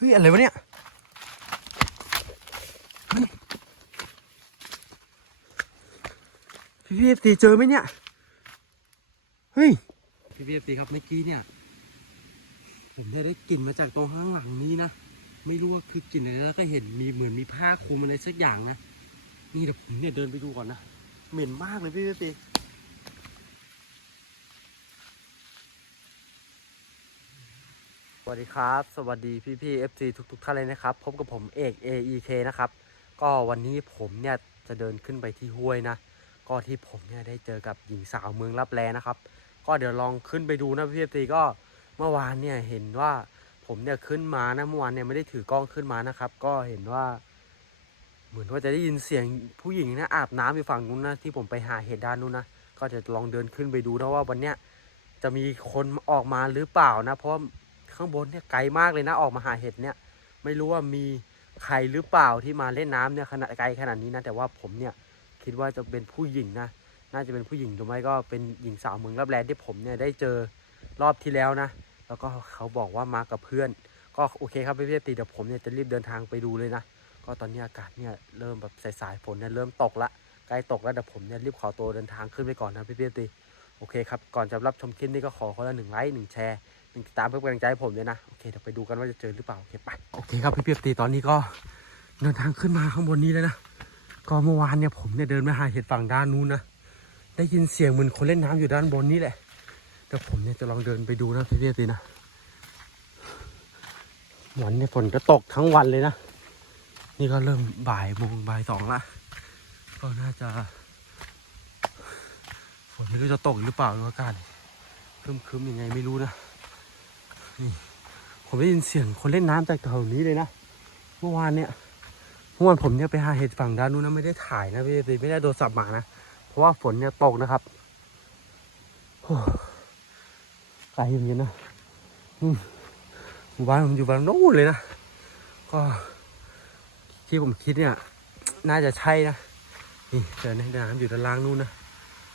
เฮ้ย อะไรวะเนี่ยพี่พีเอฟซีเจอไหมเนี่ย เฮ้ย พี่พีเอฟซีครับเมื่อกี้เนี่ย ผมเนี่ยได้กลิ่นมาจากตรงข้างหลังนี้นะ ไม่รู้ว่าคือกลิ่นอะไรแล้วก็เห็นมีเหมือนมีผ้าคลุมอะไรสักอย่างนะ นี่เดี๋ยวผมเนี่ยเดินไปดูก่อนนะ เหม็นมากเลยพี่พีเอฟซี วัสดีครับ สวัสดีพี่พี่ FC ทุกทุกๆท่านเลยนะครับ พบกับผมเอก AEK นะครับ ก็วันนี้ผมเนี่ยจะเดินขึ้นไปที่ห้วยนะ ก็ที่ผมเนี่ยได้เจอกับหญิงสาวเมืองลับแลนะครับ ก็เดี๋ยวลองขึ้นไปดูนะพี่ FC ก็เมื่อวานเนี่ยเห็นว่าผมเนี่ยขึ้นมานะเมื่อวานเนี่ยไม่ได้ถือกล้องขึ้นมานะครับ ก็เห็นว่า เหมือนว่าจะได้ยินเสียงผู้หญิงนะอาบน้ำอยู่ฝั่งนู้นนะที่ผมไปหาเห็ดด้านนู้นนะ ก็จะลองเดินขึ้นไปดูนะว่าวันเนี้ยจะมีคนออกมาหรือเปล่านะ เพราะ ข้างบนเนี่ยไกลมากเลยนะออกมาหาเห็ดเนี่ย ไม่รู้ว่ามีใครหรือเปล่าที่มาเล่นน้ำเนี่ยขนาดไกลขนาดนี้นะแต่ว่าผมเนี่ยคิดว่าจะเป็นผู้หญิงนะ น่าจะเป็นผู้หญิงหรือไม่ก็เป็นหญิงสาวเมืองรับแลที่ผมเนี่ยได้เจอรอบที่แล้วนะ แล้วก็เขาบอกว่ามากับเพื่อน ก็โอเคครับพี่พี่ตีเดี๋ยวผมเนี่ยจะรีบเดินทางไปดูเลยนะก็ตอนนี้อากาศเนี่ยเริ่มแบบสายๆฝนเนี่ยเริ่มตกละใกล้ตกแล้วเดี๋ยวผมเนี่ยรีบขอตัวเดินทางขึ้นไปก่อนนะพี่พี่ตีโอเคครับก่อนจะรับชมคลิปนี้ก็ขอคนละหนึ่งไลค์หนึ่งแชร์ ติดตามเพื่อเป็นกำลังใจให้ผมด้วยนะ โอเคเดี๋ยวไปดูกันว่าจะเจอหรือเปล่า โอเคไป โอเคครับพี่เปียกตีตอนนี้ก็เดินทางขึ้นมาข้างบนนี้เลยนะ ก็เมื่อวานเนี่ยผมเนี่ยเดินมาหาเห็ดฝั่งด้านนู้นนะ ได้ยินเสียงเหมือนคนเล่นน้ำอยู่ด้านบนนี้แหละเดี๋ยวผมเนี่ยจะลองเดินไปดูนะพี่เปียกตีนะวันนี้ฝนก็ตกทั้งวันเลยนะ นี่ก็เริ่มบ่ายโมงบ่ายสองละก็น่าจะฝนไม่รู้จะตกหรือเปล่าดูอากาศครึมๆยังไงไม่รู้นะ ผมได้ยินเสียงคนเล่นน้ำจากแถวนี้เลยนะ เมื่อวานเนี่ยเมื่อวานผมเนี่ยไปหาเห็ดฝั่งด้านนู้นนะไม่ได้ถ่ายนะพี่ไม่ได้โดนสับหมานะเพราะว่าฝนเนี่ยตกนะครับโอ้ไกลอย่างนี้นะอืมหมู่บ้านผมอยู่บ้านโน้นเลยนะก็ที่ผมคิดเนี่ย น่าจะใช่นะนี่เจอในน้ำอยู่ด้านล่างนู้นนะ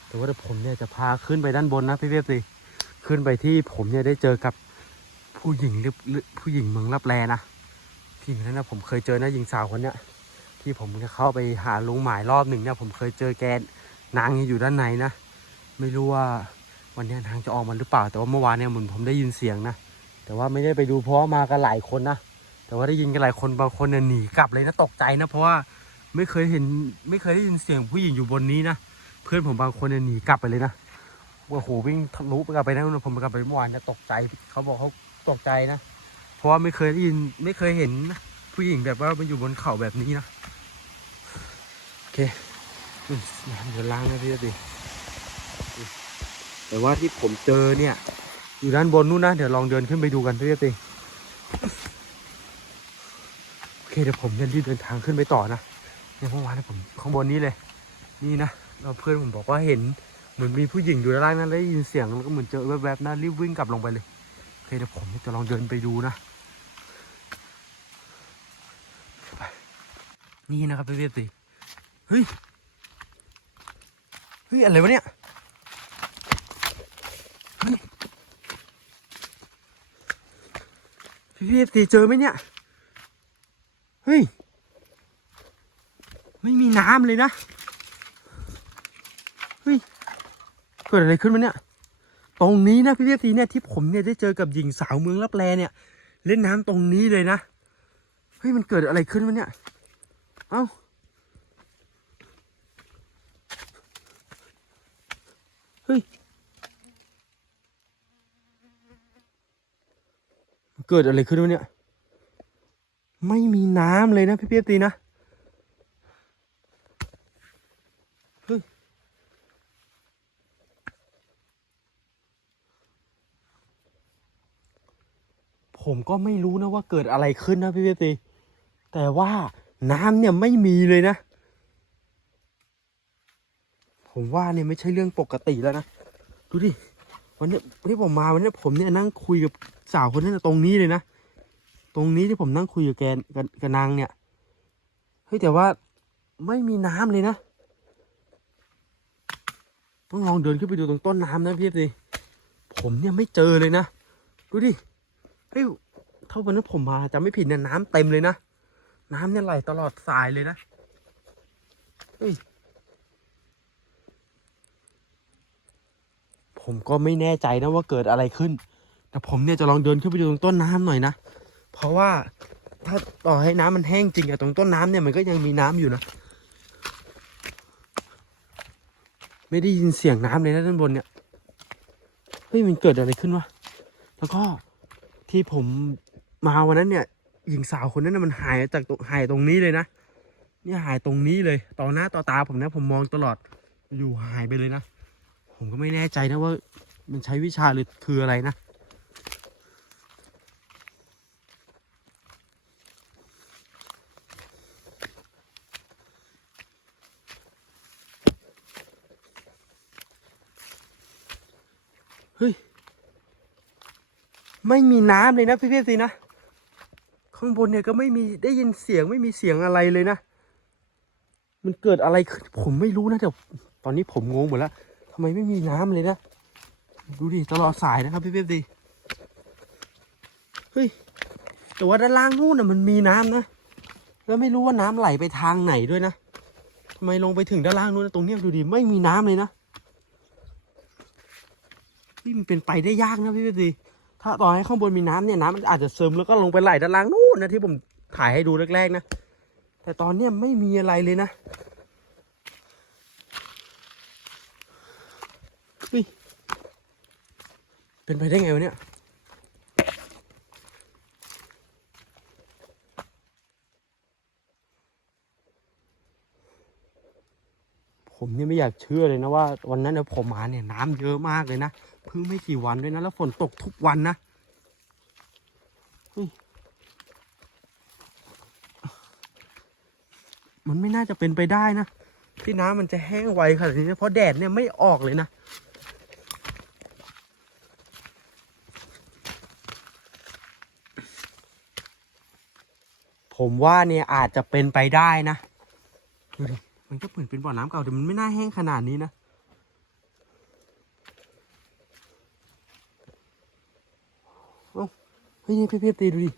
แต่ว่าเดี๋ยวผมเนี่ยจะพาขึ้นไปด้านบนนะพี่เวฟสิขึ้นไปที่ผมเนี่ยได้เจอกับ ผู้หญิงหรือผู้หญิงเมืองรับแลนะผู้หญิงนั้นนะผมเคยเจอนะหญิงสาวคนเนี้ยที่ผมจะเข้าไปหาลุงหมายรอบหนึ่งเนี่ยผมเคยเจอแกนางอยู่ด้านในนะไม่รู้ว่าวันนี้นางจะออกมาหรือเปล่า แต่ว่าเมื่อวานเนี่ยเหมือนผมได้ยินเสียงนะแต่ว่าไม่ได้ไปดูเพราะมากันหลายคนนะแต่ว่าได้ยินกันหลายคนบางคนเนี่ยหนีกลับเลยนะตกใจนะเพราะว่าไม่เคยเห็นไม่เคยได้ยินเสียงผู้หญิงอยู่บนนี้นะเพื่อนผมบางคนเนี่ยหนีกลับไปเลยนะโอ้โหวิ่งทะลุไปกลับไปนะผมกลับไปเมื่อวานเนี่ยตกใจเขาบอกเขา ตกใจนะ เพราะว่าไม่เคยได้ยินไม่เคยเห็นผู้หญิงแบบว่ามันอยู่บนเขาแบบนี้นะโอเคน้ำเดือดล้างนะพี่ดิแต่ว่าที่ผมเจอเนี่ย อยู่ด้านบนนู้นนะเดี๋ยวลองเดินขึ้นไปดูกันพี่ดิโอเคเดี๋ยวผมจะรีบเดินทางขึ้นไปต่อนะเนี่ยเมื่อวานนยผมข้างบนนี้เลย นี่นะเราเพื่อนผมบอกว่าเห็นเหมือนมีผู้หญิงอยู่ด้านล่างนั้นแล้วได้ยินเสียงแล้วก็เหมือนเจอแวบๆนะรีบวิ่งกลับลงไปเลย เคเดี๋ยวผมจะลองเดินไปดูนะไปนี่นะครับพี่เวฟสิเฮ้ย เฮ้ย อะไรวะเนี่ยเฮ้ยพี่เวฟสิเจอไหมเนี่ย เฮ้ย ไม่มีน้ำเลยนะเกิดอะไรขึ้นมาเนี่ย ตรงนี้นะพี่เพียซีเนี่ยที่ผมเนี่ยได้เจอกับหญิงสาวเมืองรับแลเนี่ย เล่นน้ำตรงนี้เลยนะเฮ้ยมันเกิดอะไรขึ้นวะเนี่ย เอ้าเฮ้ยเกิดอะไรขึ้นวะเนี่ย ไม่มีน้ำเลยนะพี่เพียซีนะ ผมก็ไม่รู้นะว่าเกิดอะไรขึ้นนะพี่เวตีแต่ว่าน้ำเนี่ยไม่มีเลยนะ ผมว่าเนี่ยไม่ใช่เรื่องปกติแล้วนะ ดูดิ วันนี้วันนี้ผมมาวันนี้ผมเนี่ยนั่งคุยกับสาวคนนั้นตรงนี้เลยนะ ตรงนี้ที่ผมนั่งคุยกับแกนกับกับนางเนี่ย เฮ้ยแต่ว่าไม่มีน้ำเลยนะ ต้องลองเดินขึ้นไปดูตรงต้นน้ำนะพี่เอฟซีผมเนี่ยไม่เจอเลยนะ ดูดิ เฮ้ยทถ้าวันนั้นผมมาจะไม่ผิดเนี่ยน้ำเต็มเลยนะ น้ำเนี่ยไหลตลอดสายเลยนะเฮ้ยผมก็ไม่แน่ใจนะว่าเกิดอะไรขึ้น แต่ผมเนี่ยจะลองเดินขึ้นไปดูตรงต้นน้ำหน่อยนะ เพราะว่าถ้าต่อให้น้ำมันแห้งจริงอะตรงต้นน้ำเนี่ยมันก็ยังมีน้ำอยู่นะ ไม่ได้ยินเสียงน้ำเลยนะด้านบนเนี่ย เฮ้ยมันเกิดอะไรขึ้นวะ แล้วก็ ที่ผมมาวันนั้นเนี่ย หญิงสาวคนนั้นนะมันหายจากหายตรงนี้เลยนะเนี่ยหายตรงนี้เลย ต่อหน้าต่อตาผมนะ ผมมองตลอดอยู่หายไปเลยนะ ผมก็ไม่แน่ใจนะว่า มันใช้วิชาหรือคืออะไรนะ ไม่มีน้ำเลยนะพี่ๆสินะ ข้างบนเนี่ยก็ไม่มีได้ยินเสียงไม่มีเสียงอะไรเลยนะ มันเกิดอะไรขึ้นผมไม่รู้นะแต่ตอนนี้ผมงงหมดแล้วทำไมไม่มีน้ำเลยนะ ดูดิตลอดสายนะครับพี่ๆสิเฮ้ยแต่ว่าด้านล่างนู่นน่ะมันมีน้ำนะ แล้วไม่รู้ว่าน้ำไหลไปทางไหนด้วยนะทำไมลงไปถึงด้านล่างนู้นนะตรงเนี้ยดูดิไม่มีน้ำเลยนะเฮ้ยมันเป็นไปได้ยากนะพี่พี่ดี ถ้าต่อให้ข้างบนมีน้ำเนี่ยน้ำมันอาจจะซึมแล้วก็ลงไปไหลด้านล่างนู่นนะที่ผมถ่ายให้ดูแรกๆนะ แต่ตอนเนี้ยไม่มีอะไรเลยนะเป็นไปได้ไงวะเนี่ยผมเนี่ยไม่อยากเชื่อเลยนะว่าวันนั้นเนี่ยผมมาเนี่ยน้ำเยอะมากเลยนะ เพิ่งไม่กี่วันด้วยนะ แล้วฝนตกทุกวันนะมันไม่น่าจะเป็นไปได้นะ ที่น้ำมันจะแห้งไวขนาดนี้เพราะแดดเนี่ยไม่ออกเลยนะผมว่าเนี่ยอาจจะเป็นไปได้นะดูดิมันก็เหมือนเป็นบ่อน้ำเก่าแต่มันไม่น่าแห้งขนาดนี้นะ เอ้า เฮ้ยนี่พี่ๆตีดูดิ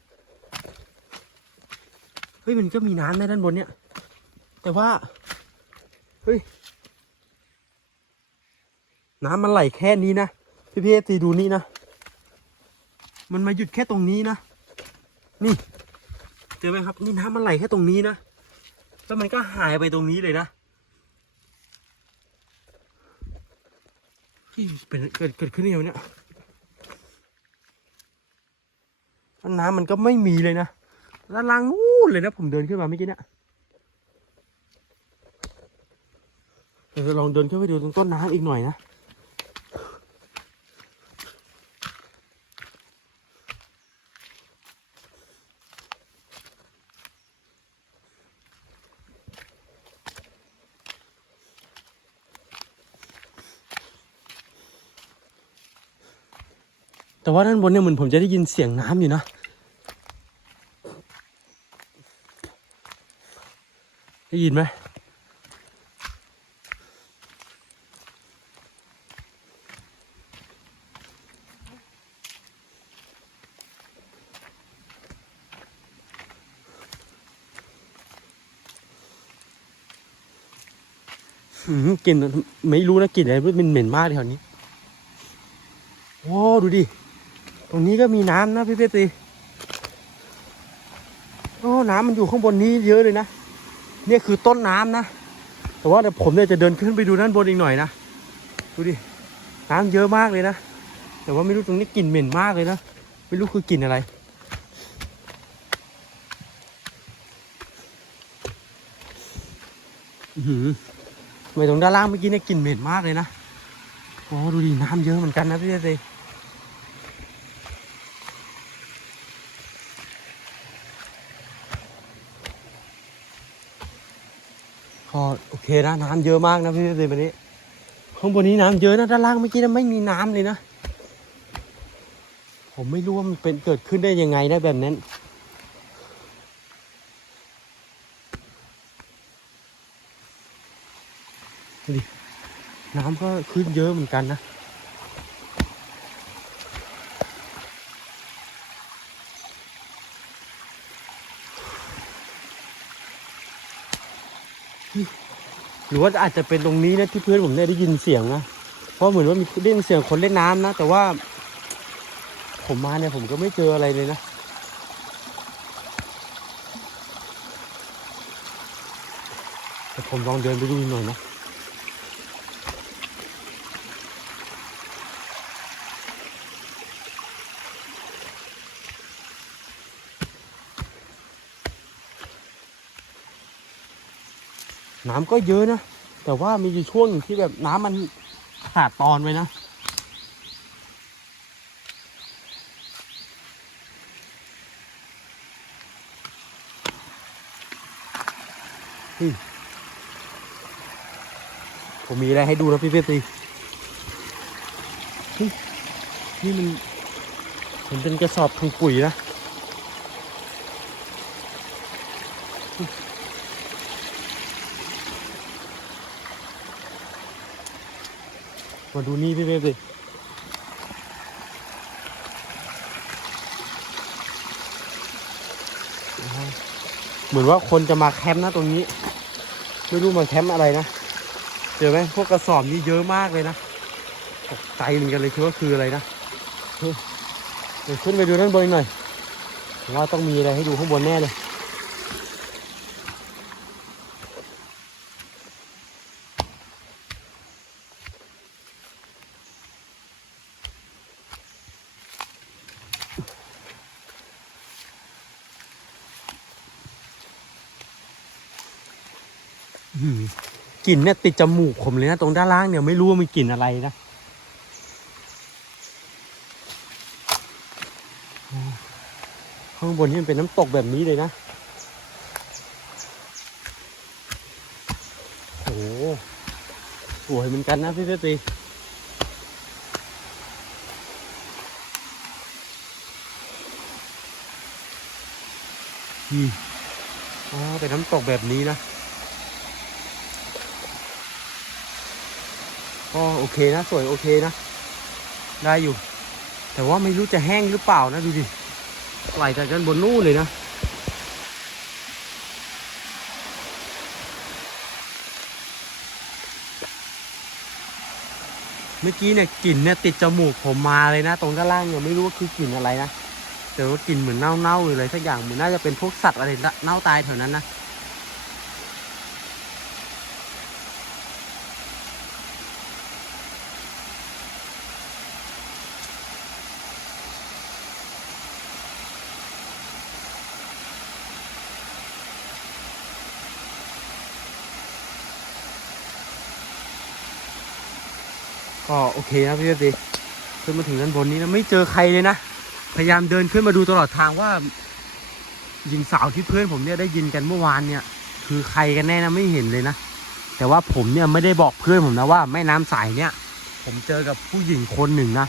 เฮ้ยมันก็มีน้ำนะด้านบนเนี่ย แต่ว่า เฮ้ย น้ำมันไหลแค่นี้นะพี่พี่ตีดูนี่นะ มันมาหยุดแค่ตรงนี้นะ นี่ เจอไหมครับ นี่น้ำมันไหลแค่ตรงนี้นะ แล้วมันก็หายไปตรงนี้เลยนะเฮ้ยเป็นเกิดเกิดขึ้นได้ยังไงเนี่ย แล้วน้ำมันก็ไม่มีเลยนะแล้วล่างนู่นเลยนะ ผมเดินขึ้นมาเมื่อกี้เนี่ยเดี๋ยวลองเดินขึ้นไปดูตรงต้นน้ำอีกหน่อยนะ แต่ว่าด้านบนเนี่ยเหมือนผมจะได้ยินเสียงน้ำอยู่นะ ได้ยินไหมอืมกลิ่นไม่รู้นะกลิ่นอะไรมันเหม็นมากเลยแถวนี้ โอ้ดูดิ ตรงนี้ก็มีน้ำนะพี่เพชรตีโอ้น้ำมันอยู่ข้างบนนี้เยอะเลยนะเนี่ยคือต้นน้ำนะ แต่ว่าเดี๋ยวผมเนี่ยจะเดินขึ้นไปดูด้านบนอีกหน่อยนะ ดูดิ น้ำเยอะมากเลยนะ แต่ว่าไม่รู้ตรงนี้กลิ่นเหม็นมากเลยนะ ไม่รู้คือกลิ่นอะไร อือหือไมตรงด้านล่างเมื่อกี้เนี่ยกลิ่นเหม็นมากเลยนะโอ้ดูดิ น้ำเยอะเหมือนกันนะพี่เพ เคนะน้ำเยอะมากนะพี่เซวันนี้ ข้างบนนี้น้ำเยอะนะด้านล่างเมื่อกี้นะไม่มีน้ำเลยนะ ผมไม่รู้ว่ามันเป็นเกิดขึ้นได้ยังไงนะแบบนั้นดิน้ำก็ขึ้นเยอะเหมือนกันนะอืม หรือว่าอาจจะเป็นตรงนี้นะที่เพื่อนผมเนี่ยได้ยินเสียงนะเพราะเหมือนว่ามีได้ยินเสียงคนเล่นน้ำนะแต่ว่า ผมมาเนี่ยผมก็ไม่เจออะไรเลยนะแต่ผมลองเดินไปดูหน่อยนะ น้ำก็เยอะนะ แต่ว่ามีอยู่ช่วงที่แบบน้ำมันขาดตอนไว้นะผมมีอะไรให้ดูนะพี่เพื่ตีนี่มันมันเป็นกระสอบถุงปุ๋ยนะเฮ้ย มาดูนี่พี่เพื่ตีเหมือนว่าคนจะมาแคมป์นะตรงนี้ ไม่รู้มาแคมป์อะไรนะ เจอไหมพวกกระสอบนี่เยอะมากเลยนะตกใจเหมือนกันเลยคิดว่าคืออะไรนะเดี๋ยวขึ้นไปดูด้านบนหน่อยว่าต้องมีอะไรให้ดูข้างบนแน่เลยอื้อหือ กลิ่นเนี่ยติดจมูกผมเลยนะตรงด้านล่างเนี่ยไม่รู้ว่ามีกลิ่นอะไรนะข้างบนนี่มันเป็นน้ำตกแบบนี้เลยนะโอ้โหสวยเหมือนกันนะพี่เต้ตีอืมอ๋อเป็นน้ำตกแบบนี้นะ ก็โอเคนะ สวยโอเคนะ ได้อยู่ แต่ว่าไม่รู้จะแห้งหรือเปล่านะ ดูดิไหลจากด้านบนนู่นเลยนะเมื่อกี้เนี่ยกลิ่นเนี่ยติดจมูกผมมาเลยนะ ตรงด้านล่างเนี่ยไม่รู้ว่าคือกลิ่นอะไรนะแต่ว่ากลิ่นเหมือนเน่าๆอยู่เลยสักอย่างเหมือนน่าจะเป็นพวกสัตว์อะไรเน่าตายแถวนั้นนะ ก็โอเคนะพี่เตีขึ้นมาถึงด้านบนนี้นะไม่เจอใครเลยนะ พยายามเดินขึ้นมาดูตลอดทางว่าหญิงสาวที่เพื่อนผมเนี่ยได้ยินกันเมื่อวานเนี่ย คือใครกันแน่นะไม่เห็นเลยนะ แต่ว่าผมเนี่ยไม่ได้บอกเพื่อนผมนะว่าแม่น้ำสายเนี่ย ผมเจอกับผู้หญิงคนหนึ่งนะ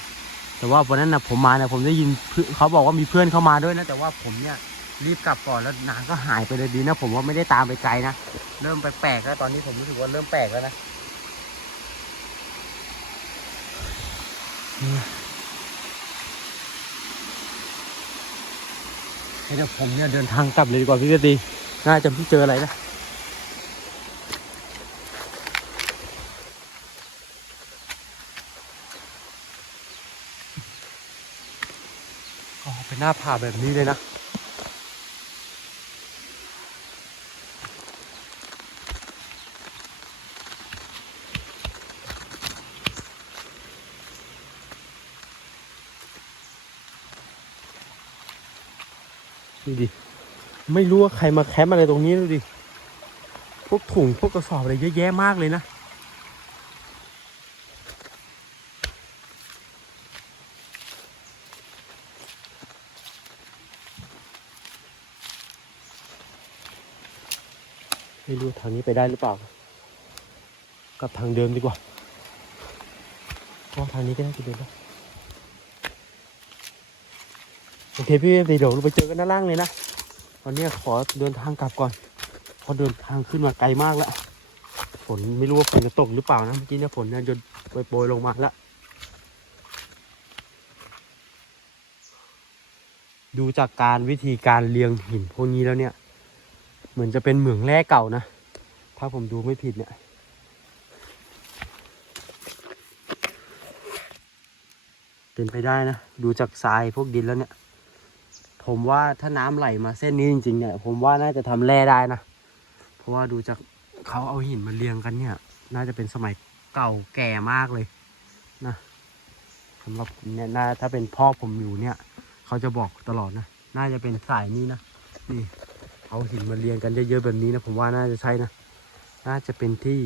แต่ว่าวันนั้นนะผมมาเนี่ยผมได้ยินเพื่อนเขาบอกว่ามีเพื่อนเข้ามาด้วยนะ แต่ว่าผมเนี่ยรีบกลับก่อนแล้วนางก็หายไปเลยดีนะ ผมว่าไม่ได้ตามไปไกลนะเริ่มแปลกๆแล้วตอนนี้ผมรู้สึกว่าเริ่มแปลกแล้วนะ ให้ เดี๋ยวผมเนี่ยเดินทางกลับเลยดีกว่าพี่เจตีน่าจะไม่เจออะไรนะก็เป็นหน้าผาแบบนี้เลยนะ ดูดิ ไม่รู้ว่าใครมาแคมป์อะไรตรงนี้ดูดิ พวกถุงพวกกระสอบอะไรเยอะแยะมากเลยนะ ไม่รู้ทางนี้ไปได้หรือเปล่า กลับทางเดิมดีกว่าเพราะทางนี้ก็น่าจะเดินได้ โอเคพี่เดี๋ยวเราไปเจอกันด้านล่างเลยนะตอนนี้ขอเดินทางกลับก่อนเพราะเดินทางขึ้นมาไกลมากแล้วฝนไม่รู้ว่าฝนจะตกหรือเปล่านะเมื่อกี้เนี่ยฝนเนี่ยจนโปรยๆลงมาแล้วดูจากการวิธีการเรียงหินพวกนี้แล้วเนี่ย เหมือนจะเป็นเหมืองแร่เก่านะ ถ้าผมดูไม่ผิดเนี่ยเป็นไปได้นะ ดูจากทรายพวกดินแล้วเนี่ย ผมว่าถ้าน้ำไหลมาเส้นนี้จริงๆเนี่ย ผมว่าน่าจะทำแร่ได้นะ เพราะว่าดูจากเขาเอาหินมาเรียงกันเนี่ย น่าจะเป็นสมัยเก่าแก่มากเลยนะสำหรับเนี่ยน่าถ้าเป็นพ่อผมอยู่เนี่ย เขาจะบอกตลอดนะ น่าจะเป็นสายนี้นะ นี่ เอาหินมาเรียงกันเยอะๆแบบนี้นะ ผมว่าน่าจะใช่นะ น่าจะเป็นที่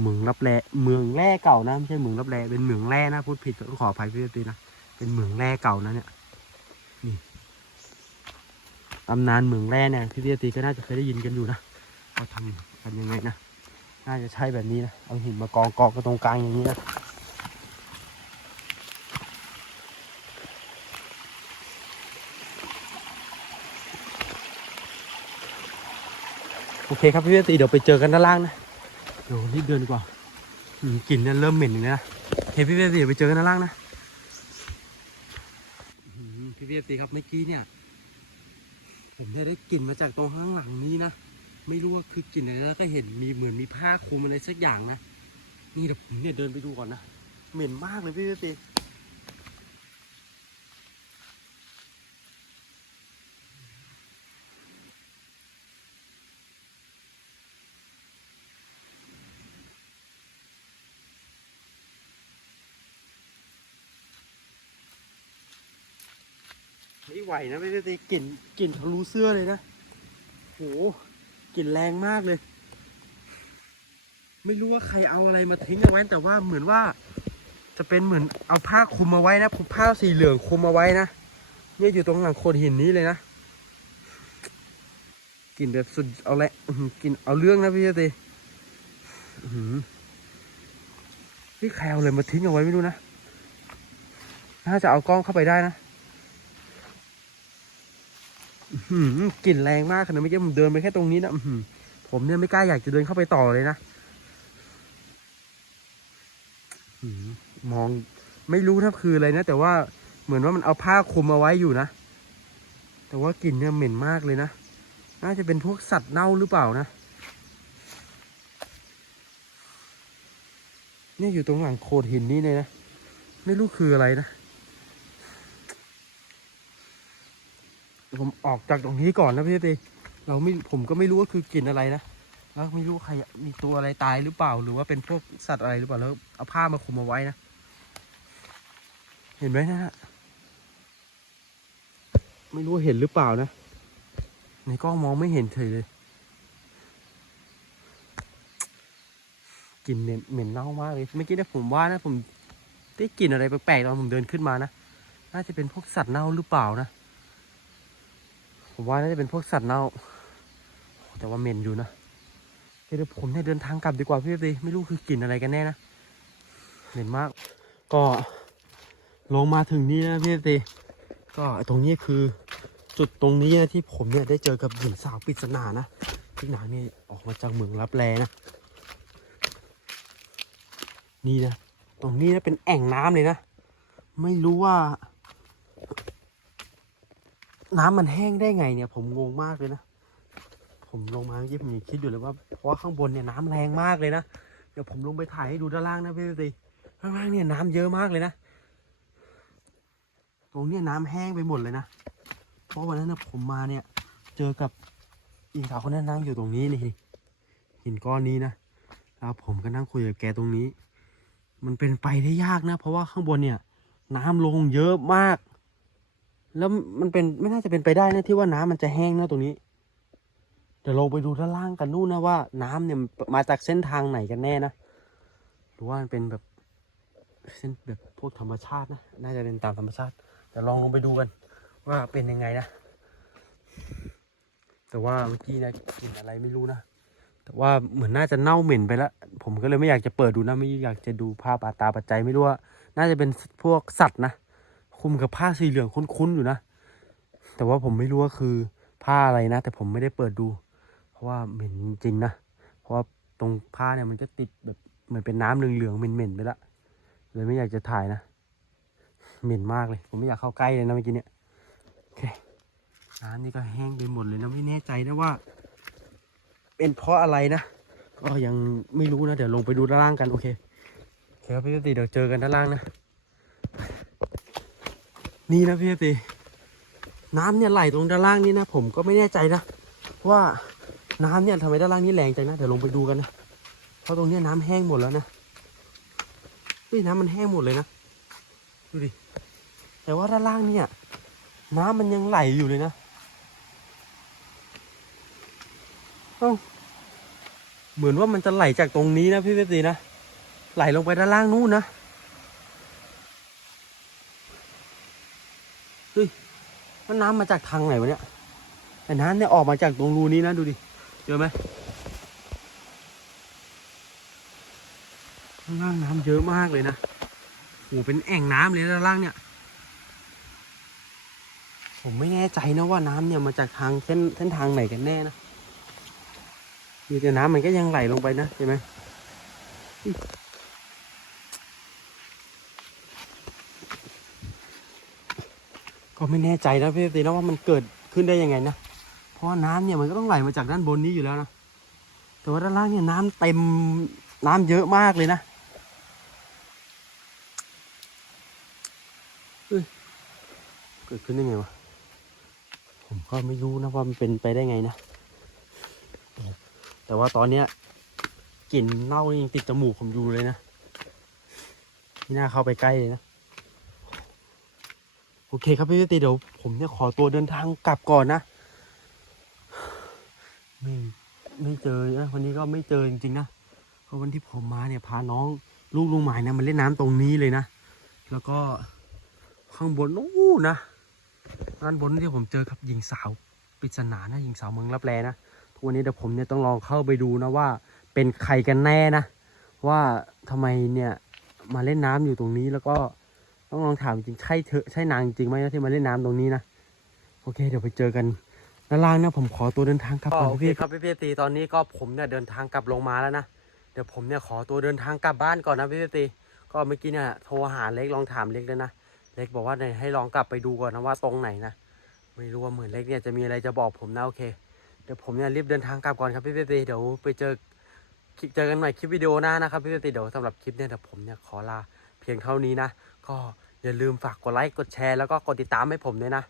เมืองรับแร่เมืองแร่เก่านะไม่ใช่เมืองรับแร่เป็นเมืองแร่นะพูดผิดต้องขออภัยพี่ตีนะ เป็นเมืองแร่เก่านะเนี่ย ตำนานเมืองแร่เนี่ยพี่ตีก็น่าจะเคยได้ยินกันอยู่นะเขาทำกันยังไงนะน่าจะใช่แบบนี้นะเอาหินมากองกองกันตรงกลางอย่างนี้นะโอเคครับพี่ตีเดี๋ยวไปเจอกันด้านล่างนะเดี๋ยวรีบเดินดีกว่ากลิ่นเนี่ยเริ่มเหม็นอย่างนี้นะโอเคพี่ตีเดี๋ยวไปเจอกันด้านล่างนะอืมพี่ตีครับเมื่อกี้เนี่ย ผมเนี่ยได้กลิ่นมาจากตรงข้างหลังนี้นะไม่รู้ว่าคือกลิ่นอะไรแล้วก็เห็นมีเหมือนมีผ้าคลุมอะไรสักอย่างนะนี่เดี๋ยวผมเนี่ยเดินไปดูก่อนนะเหม็นมากเลยพี่ตี ไหวนะพี่ตีกลิ่นกลิ่นทะลุเสื้อเลยนะโหกลิ่นแรงมากเลย ไม่รู้ว่าใครเอาอะไรมาทิ้งเอาไว้แต่ว่าเหมือนว่า จะเป็นเหมือนเอาผ้าคลุมมาไว้นะผ้าสีเหลืองคลุมมาไว้นะเนี่ยอยู่ตรงหลังโขดหินนี้เลยนะกลิ่นแบบสุดเอาละอื้อหือกลิ่นเอาเรื่องนะพี่ตีพี่ใครเอาอะไรมาทิ้งเอาไว้ไม่รู้นะน่าจะเอากล้องเข้าไปได้นะ กลิ่นแรงมากขนาดเมื่อกี้ผมเดินไปแค่ตรงนี้นะผมเนี่ยไม่กล้าอยากจะเดินเข้าไปต่อเลยนะมองไม่รู้ถ้าคืออะไรนะ แต่ว่าเหมือนว่ามันเอาผ้าคลุมเอาไว้อยู่นะ แต่ว่ากลิ่นเนี่ยเหม็นมากเลยนะ น่าจะเป็นพวกสัตว์เน่าหรือเปล่านะ เนี่ยอยู่ตรงหลังโขดหินนี่เลยนะ ไม่รู้คืออะไรนะ ผมออกจากตรงนี้ก่อนนะพี่ตีเราไม่ผมก็ไม่รู้ว่าคือกลิ่นอะไรนะแล้วไม่รู้ใครมีตัวอะไรตายหรือเปล่า หรือว่าเป็นพวกสัตว์อะไรหรือเปล่าแล้วเอาผ้ามาคุมเอาไว้นะ เห็นไหมนะฮะไม่รู้เห็นหรือเปล่านะ ในกล้องมองไม่เห็นเฉยเลยกลิ่นเหม็นเหม็นเน่ามากเลยเมื่อกี้เนี่ยผมว่านะ ผมได้กลิ่นอะไรแปลกๆตอนผมเดินขึ้นมานะน่าจะเป็นพวกสัตว์เน่าหรือเปล่านะ ผมว่าน่าจะเป็นพวกสัตว์เน่า แต่ว่าเหม็นอยู่นะเดี๋ยวผมเนี่ยเดินทางกลับดีกว่าพี่ตีไม่รู้คือกลิ่นอะไรกันแน่นะเหม็นมาก ก็ลงมาถึงนี่นะพี่ตีก็ตรงนี้คือจุดตรงนี้นะที่ผมเนี่ยได้เจอกับหญิงสาวปริศนานะที่นางนี่ออกมาจากเมืองรับแลนะนี่นะ ตรงนี้นะเป็นแอ่งน้ำเลยนะ ไม่รู้ว่า น้ำมันแห้งได้ไงเนี่ย ผมงงมากเลยนะ ผมลงมาเมื่อกี้ผมยังคิดอยู่เลยว่าเพราะว่าข้างบนเนี่ยน้ำแรงมากเลยนะ เดี๋ยวผมลงไปถ่ายให้ดูด้านล่างนะพี่ตีข้างล่างเนี่ยน้ำเยอะมากเลยนะ ตรงเนี้ยน้ำแห้งไปหมดเลยนะ เพราะวันนั้นนะผมมาเนี่ย เจอกับหญิงสาวคนนั้นนั่งอยู่ตรงนี้นี่หินก้อนนี้นะแล้วผมก็นั่งคุยกับแกตรงนี้ มันเป็นไปได้ยากนะ เพราะว่าข้างบนเนี่ย น้ำลงเยอะมาก แล้วมันเป็นไม่น่าจะเป็นไปได้นะที่ว่าน้ำมันจะแห้งนะตรงนี้ เดี๋ยวลงไปดูด้านล่างกันนู่นนะว่าน้ำเนี่ยมาจากเส้นทางไหนกันแน่นะหรือว่ามันเป็นแบบเส้นแบบพวกธรรมชาตินะ น่าจะเป็นตามธรรมชาติเดี๋ยวลองลงไปดูกัน ว่าเป็นยังไงนะ แต่ว่าเมื่อกี้นะกลิ่นอะไรไม่รู้นะ แต่ว่าเหมือนน่าจะเน่าเหม็นไปแล้วผมก็เลยไม่อยากจะเปิดดูนะ ไม่อยากจะดูภาพอาตาปัจจัยไม่รู้ว่า น่าจะเป็นพวกสัตว์นะ คุมกับผ้าสีเหลืองคุ้นๆอยู่นะ แต่ว่าผมไม่รู้ว่าคือผ้าอะไรนะ แต่ผมไม่ได้เปิดดู เพราะว่าเหม็นจริงนะ เพราะว่าตรงผ้าเนี่ยมันก็ติดแบบเหมือนเป็นน้ำเหลืองๆเหม็นๆไปละ เลยไม่อยากจะถ่ายนะ เหม็นมากเลย ผมไม่อยากเข้าใกล้เลยนะเมื่อกี้เนี่ยโอเคน้ำนี่ก็แห้งไปหมดเลยนะไม่แน่ใจนะว่า เป็นเพราะอะไรนะก็ยังไม่รู้นะเดี๋ยวลงไปดูด้านล่างกันโอเคโอเคครับพี่ตีเดี๋ยวเจอกันด้านล่างนะ นี่นะพี่ตีน้ำเนี่ยไหลตรงด้านล่างนี่นะ ผมก็ไม่แน่ใจนะว่าน้ำเนี่ยทำไมด้านล่างนี่แรงจังนะเดี๋ยวลงไปดูกันนะเพราะตรงนี้น้ำแห้งหมดแล้วนะเฮ้ยน้ำมันแห้งหมดเลยนะดูดิแต่ว่าด้านล่างเนี่ย น้ำมันยังไหลอยู่เลยนะเหมือนว่ามันจะไหลจากตรงนี้นะพี่เวตีนะไหลลงไปด้านล่างนู่นนะ มันน้ำมาจากทางไหนวะเนี่ยแต่น้ำเนี่ยออกมาจากตรงรูนี้นะดูดิเจอไหมข้างล่างน้ำเยอะมากเลยนะโหเป็นแอ่งน้ำเลยด้านล่างเนี่ย ผมไม่แน่ใจนะว่าน้ำเนี่ยมาจากทางเส้นเส้นทางไหนกันแน่นะมีแต่น้ำมันก็ยังไหลลงไปนะใช่ไหม ก็ไม่แน่ใจนะพี่ตีนะว่ามันเกิดขึ้นได้ยังไงนะ เพราะน้ำเนี่ยมันก็ต้องไหลมาจากด้านบนนี้อยู่แล้วนะ แต่ว่าด้านล่างเนี่ยน้ำเต็มน้ำเยอะมากเลยนะเกิดขึ้นได้ไงวะ ผมก็ไม่รู้นะว่ามันเป็นไปได้ไงนะ แต่ว่าตอนเนี้ยกลิ่นเน่ายังติดจมูกผมอยู่เลยนะ ไม่น่าเข้าไปใกล้เลยนะ โอเคครับพี่ตีเดี๋ยวผมเนี่ยขอตัวเดินทางกลับก่อนนะไม่ไม่เจอนะวันนี้ก็ไม่เจอจริงๆนะเพราะวันที่ผมมาเนี่ยพาน้องลูกลุงหมายนะมาเล่นน้ำตรงนี้เลยนะแล้วก็ข้างบนนู้นนะด้านบนที่ผมเจอครับหญิงสาวปริศนานะหญิงสาวเมืองรับแลนะทุกวันนี้เดี๋ยวผมเนี่ยต้องลองเข้าไปดูนะว่าเป็นใครกันแน่นะว่าทำไมเนี่ยมาเล่นน้ำอยู่ตรงนี้แล้วก็ ต้องลองถามจริงใช่เธอใช่นางจริงไหมนะที่มาเล่นน้ำตรงนี้นะโอเค เดี๋ยวไปเจอกันด้านล่างเนี่ยผมขอตัวเดินทางกลับก่อนพี่ครับพี่พี่ตีตอนนี้ก็ผมเนี่ยเดินทางกลับลงมาแล้วนะเดี๋ยวผมเนี่ยขอตัวเดินทางกลับบ้านก่อนนะพี่พี่ตีก็เมื่อกี้เนี่ยโทรหาเล็กลองถามเล็กเลยนะเล็กบอกว่าเนี่ยให้ลองกลับไปดูก่อนนะว่าตรงไหนนะไม่รู้ว่าเหมือนเล็กเนี่ยจะมีอะไรจะบอกผมนะโอเคเดี๋ยวผมเนี่ยรีบเดินทางกลับก่อนครับพี่พี่ตีเดี๋ยวไปเจอคลิปเจอกันใหม่คลิปวิดีโอหน้านะครับพี่พี่ตีเดี๋ยวสำหรับคลิปเนี่ยเดี๋ยวผมเนี่ยขอลาเพียงเท่านี้นะ ก็ อย่าลืมฝากกดไลค์ กดแชร์ แล้วก็กดติดตามให้ผมด้วยนะ